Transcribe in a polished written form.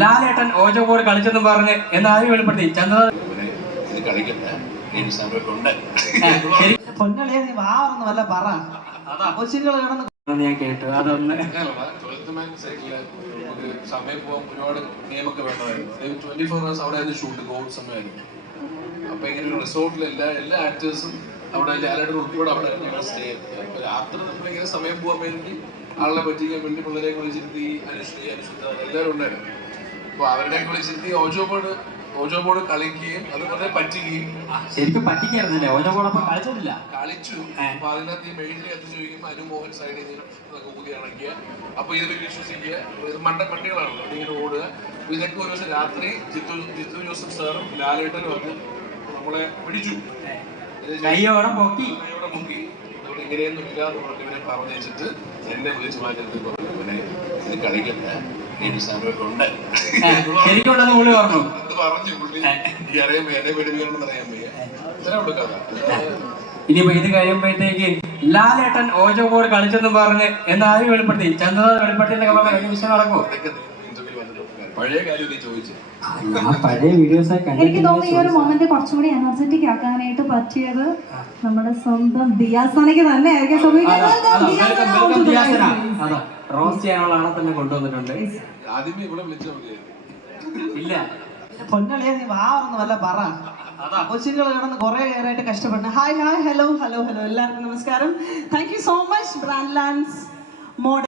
ലാലേട്ടൻ ഓജോ board കളിച്ചെന്നും പറഞ്ഞ് എന്നാരും വെളിപ്പെടുത്തി ചന്ദ്ര ഞാൻ കേട്ടു. അതൊന്ന് സമയം പോകാൻ ഒരുപാട് നിയമൊക്കെ വേണ്ടതായിരുന്നു. 24 hours അവിടെ ആയിരുന്നു ഷൂട്ട്, കോവിഡ് സമയമായിരുന്നു. അപ്പൊ ഇങ്ങനെ ഒരു റിസോർട്ടിൽ എല്ലാ ആക്ടേഴ്സും അവിടെ, ലാലേട്ടൻ ഉൾപ്പെടെ അവിടെ ഞങ്ങൾ സ്റ്റേ ചെയ്തു. രാത്രി നമ്മളിങ്ങനെ സമയം പോകാൻ വേണ്ടി ആളെ പറ്റിക്കാൻ വേണ്ടി പിള്ളേരെ വിളിച്ചിരുത്തി, അനുശ്രീ, അനുഷ്ഠ എല്ലാവരും ഉണ്ടായിരുന്നു. അപ്പൊ അവരുടെയൊക്കെ വിളിച്ചിരുത്തി ഓജോ ബോർഡ് കളിക്കുകയും അതുപോലെ പറ്റിക്കുകയും. ശരിക്കും പറ്റിക്കായിരുന്നല്ലേ? ഓജോ ബോർഡ് കളിച്ചിട്ടില്ല, കളിച്ചു. അപ്പൊ അതിനകത്ത് ഈ മെഴുകിരി കത്തിച്ച് ചോദിക്കുമ്പോൾ അനുമോഹൻ സൈഡിൽ നിന്ന് ഊതി അണയ്ക്കുക. അപ്പൊ ഇതിൽ വിശ്വസിക്കുക, ഇത് മണ്ടികളാണല്ലോ, ഇങ്ങനെ ഓടുക. ഇതൊക്കെ ഒരു ദിവസം രാത്രി ജിത്തു ജോസഫ് സാറും ലാലേട്ടനും വന്ന് നമ്മളെ പിടിച്ചു, കൈയോടെ പൊക്കി. ഇങ്ങനെയൊന്നും ഇല്ല എന്ന് പറഞ്ഞ് ഇവരെ പറഞ്ഞു വെച്ചിട്ട് എന്നെ വിളിച്ചു മാറ്റി പറഞ്ഞു, ഇവനെ ഇത് കളിക്കണ്ട, സമയമുണ്ട് ശരിക്കുണ്ടെന്ന് പുള്ളി പറഞ്ഞു. പറഞ്ഞു പുള്ളി. ഈ അറിയാൻ എന്നെ പേടിപ്പിക്കണമെന്ന് അറിയാൻ വയ്യ. ഇത്ര കൊടുക്കാത. ഇനിയിപ്പോ ഇത് കഴിയുമ്പോഴത്തേക്ക് ലാലേട്ടൻ ഓജോ ബോർഡ് കളിച്ചെന്നും പറഞ്ഞ് എന്നാരും വെളിപ്പെടുത്തി ചന്ദ്ര വെളിപ്പെടുത്തിയെന്നൊക്കെ പറഞ്ഞ വലിയ വിഷയം നടക്കുമോ? പഴയ കാര്യം ചോദിച്ചു. പഴയ വീഡിയോസ് എനിക്ക് തോന്നുന്നു ഈ ഒരു മൊമെന്റ് കുറച്ചുകൂടി എനർജറ്റിക് ആക്കാനായിട്ട് പറ്റിയത് നമ്മുടെ സ്വന്തം ദിയാസനയ്ക്ക് തന്നെ ആയിരിക്കും. റോസ്റ്റ് ചെയ്യാനുള്ള ആളെ തന്നെ കൊണ്ടുവന്നിട്ടുണ്ട്. ആദ്യമേ ഇവിടെ വിളിച്ചാൽ ഇല്ല പൊന്നളിയാ, നീ വാറൊന്നും വല്ല പറ. കൊച്ചുകൾ കിടന്ന് കുറെ ഏറായിട്ട് കഷ്ടപ്പെടുന്നു. Hi hi hello hello hello എല്ലാവർക്കും നമസ്കാരം. Thank you so much brand lands model